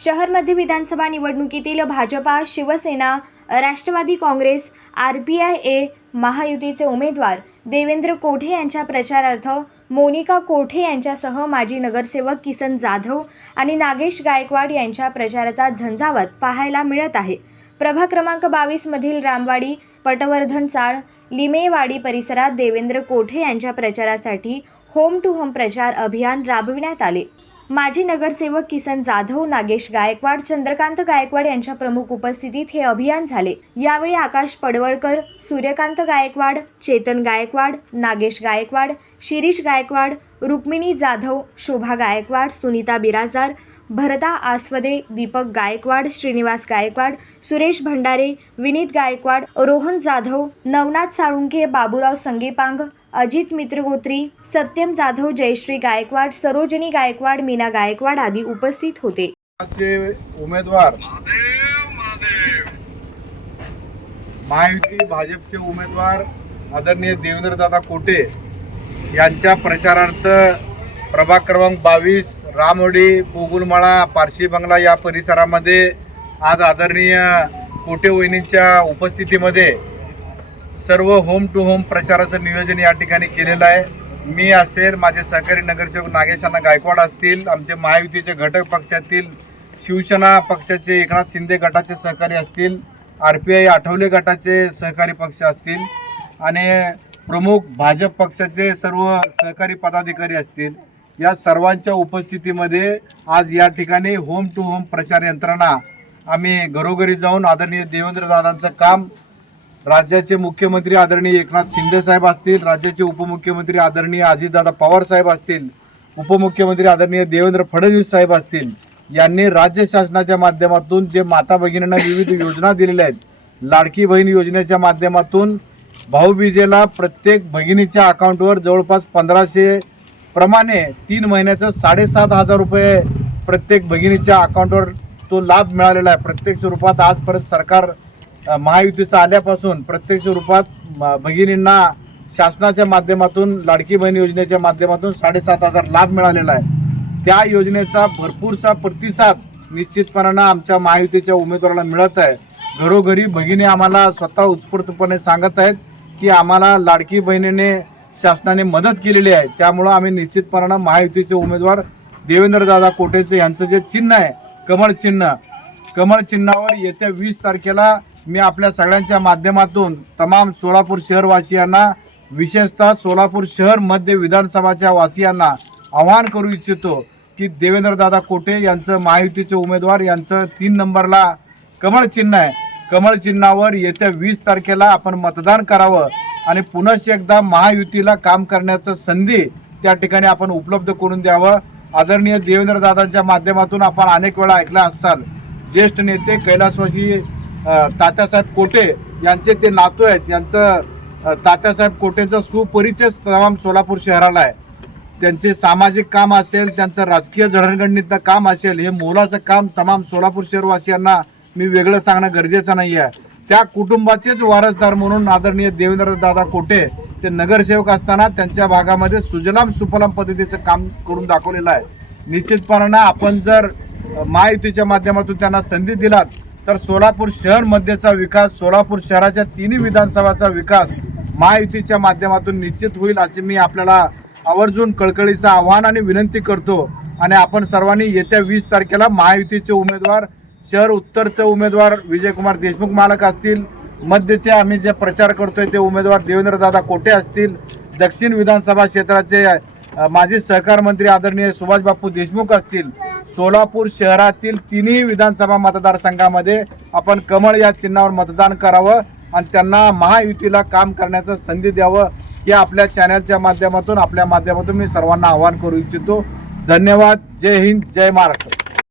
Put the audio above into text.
शहरमध्ये विधानसभा निवडणुकीतील BJP Shiv Sena Rashtrawadi Congress R P I A महायुतीचे उमेदवार देवेंद्र कोठे यांच्या प्रचारार्थ मोनिका कोठे यांच्यासह माजी नगरसेवक किसन जाधव आणि नागेश गायकवाड यांच्या प्रचाराचा झंझावत पाहायला मिळत आहे. प्रभाग क्रमांक बावीसमधील रामवाडी पटवर्धन चाळ लिमेवाडी परिसरात देवेंद्र कोठे यांच्या प्रचारासाठी होम टू होम प्रचार अभियान राबविण्यात आले. माजी नगरसेवक किसन जाधव नागेश गायकवाड चंद्रकांत गायकवाड यांच्या प्रमुख उपस्थितीत हे अभियान झाले. यावेळी आकाश पडवळकर सूर्यकांत गायकवाड चेतन गायकवाड नागेश गायकवाड शिरीष गायकवाड रुक्मिणी जाधव शोभा गायकवाड सुनीता बिराजदार भरता आस्वदे दीपक गायकवाड श्रीनिवास गायकवाड सुरेश भंडारे विनीत गायकवाड रोहन जाधव नवनाथ साळुंखे बाबूराव संगीपांग अजित मित्रगोत्री सत्यम जाधव जयश्री गायकवाड सरोजनी गायकवाड मीना गायकवाड आदी उपस्थित होते. उमेदवार महायुती भाजपचे उमेदवार आदरणीय देवेंद्रदादा कोटे यांच्या प्रचारार्थ प्रभाग क्रमांक बावीस रामोडी पोगुलमाळा पारशी बंगला या परिसरामध्ये आज आदरणीय कोटे वहिनींच्या उपस्थितीमध्ये सर्व होम टू होम प्रचाराचं नियोजन या ठिकाणी केलेलं आहे. मी असेल माझे सहकारी नगरसेवक नागेशांना गायकवाड असतील आमचे महायुतीचे घटक पक्षातील शिवसेना पक्षाचे एकनाथ शिंदे गटाचे सहकारी असतील आर पी आय आठवले गटाचे सहकारी पक्ष असतील आणि प्रमुख भाजप पक्षाचे सर्व सहकारी पदाधिकारी असतील. या सर्वांच्या उपस्थितीमध्ये आज या ठिकाणी होम टू होम प्रचार यंत्रणा आम्ही घरोघरी जाऊन आदरणीय देवेंद्र दादांचं काम राज्याचे मुख्यमंत्री आदरणीय एकनाथ शिंदे साहेब असतील राज्याचे उपमुख्यमंत्री आदरणीय अजितदादा पवार साहेब असतील उपमुख्यमंत्री आदरणीय देवेंद्र फडणवीस साहेब असतील यांनी राज्य शासनाच्या माध्यमातून जे माता भगिनींना विविध योजना दिलेल्या आहेत लाडकी बहीण योजनेच्या माध्यमातून भाऊबीजेला प्रत्येक भगिनीच्या अकाउंटवर जवळपास पंधराशे प्रमाणे तीन महिन्याचं साडेसात हजार रुपये प्रत्येक भगिनीच्या अकाउंटवर तो लाभ मिळालेला आहे. प्रत्यक्ष रूपात आजपर्यंत सरकार महायुतीचं आल्यापासून प्रत्यक्ष रूपात म, भगिनींना शासनाच्या माध्यमातून लाडकी बहीण योजनेच्या माध्यमातून साडेसात हजार लाभ मिळालेला आहे. त्या योजनेचा भरपूरसा प्रतिसाद निश्चितपणानं आमच्या महायुतीच्या उमेदवाराला मिळत आहे. घरोघरी भगिनी आम्हाला स्वतः उत्स्फूर्तपणे सांगत आहेत की आम्हाला लाडकी बहिणीने शासनाने मदत केलेली आहे. त्यामुळं आम्ही निश्चितपणानं महायुतीचे उमेदवार देवेंद्रदादा कोटेचे यांचं जे चिन्ह आहे कमळ चिन्ह कमळ चिन्हावर येत्या वीस तारखेला मी आपल्या सगळ्यांच्या माध्यमातून तमाम सोलापूर शहरवासियांना विशेषतः सोलापूर शहर मध्य विधानसभाच्या वासियांना आवाहन करू इच्छितो की देवेंद्रदादा कोटे यांचं महायुतीचे उमेदवार यांचं तीन नंबरला कमळ चिन्ह आहे. कमळ चिन्हावर येत्या वीस तारखेला आपण मतदान करावं. आणि पुनश एकदा महायुतीला काम करण्याचं संधी त्या ठिकाणी आपण उपलब्ध करून द्यावं. आदरणीय देवेंद्रदादांच्या माध्यमातून आपण अनेक वेळा ऐकला असाल ज्येष्ठ नेते कैलासवासी तात्यासाहेब कोटे यांचे ते नातू आहेत. यांचं तात्यासाहेब कोटेचा सुपरिचय तमाम सोलापूर शहराला आहे. त्यांचे सामाजिक काम असेल त्यांचं राजकीय जडणघडणीतलं काम असेल हे मोलाचं काम तमाम सोलापूर शहरवासियांना मी वेगळं सांगणं गरजेचं नाही आहे त्या कुटुंबाचेच वारसदार म्हणून आदरणीय देवेंद्र दादा कोटे ते नगरसेवक असताना त्यांच्या भागामध्ये सुजलाम सुफलाम पद्धतीचं काम करून दाखवलेलं आहे. निश्चितपणानं आपण जर महायुतीच्या माध्यमातून त्यांना संधी दिलात तर सोलापूर शहर मध्येचा विकास सोलापूर शहराच्या तिन्ही विधानसभाचा विकास महायुतीच्या माध्यमातून निश्चित होईल असे मी आपल्याला आवर्जून कळकळीचं आव्हान आणि विनंती करतो. आणि आपण सर्वांनी येत्या वीस तारखेला महायुतीचे उमेदवार शहर उत्तरचे उमेदवार विजयकुमार देशमुख मालक असतील. मध्यचे आम्ही जे प्रचार करतोय ते उमेदवार देवेंद्रदादा कोटे असतील. दक्षिण विधानसभा क्षेत्राचे माजी सहकार मंत्री आदरणीय सुभाषबापू देशमुख असतील. सोलापूर शहरातील तिन्ही विधानसभा मतदारसंघामध्ये आपण कमळ या चिन्हावर मतदान करावं आणि त्यांना महायुतीला काम करण्याचं संधी द्यावं हे आपल्या चॅनलच्या माध्यमातून आपल्या माध्यमातून मी सर्वांना आवाहन करू इच्छितो. धन्यवाद. जय हिंद. जय महाराष्ट्र.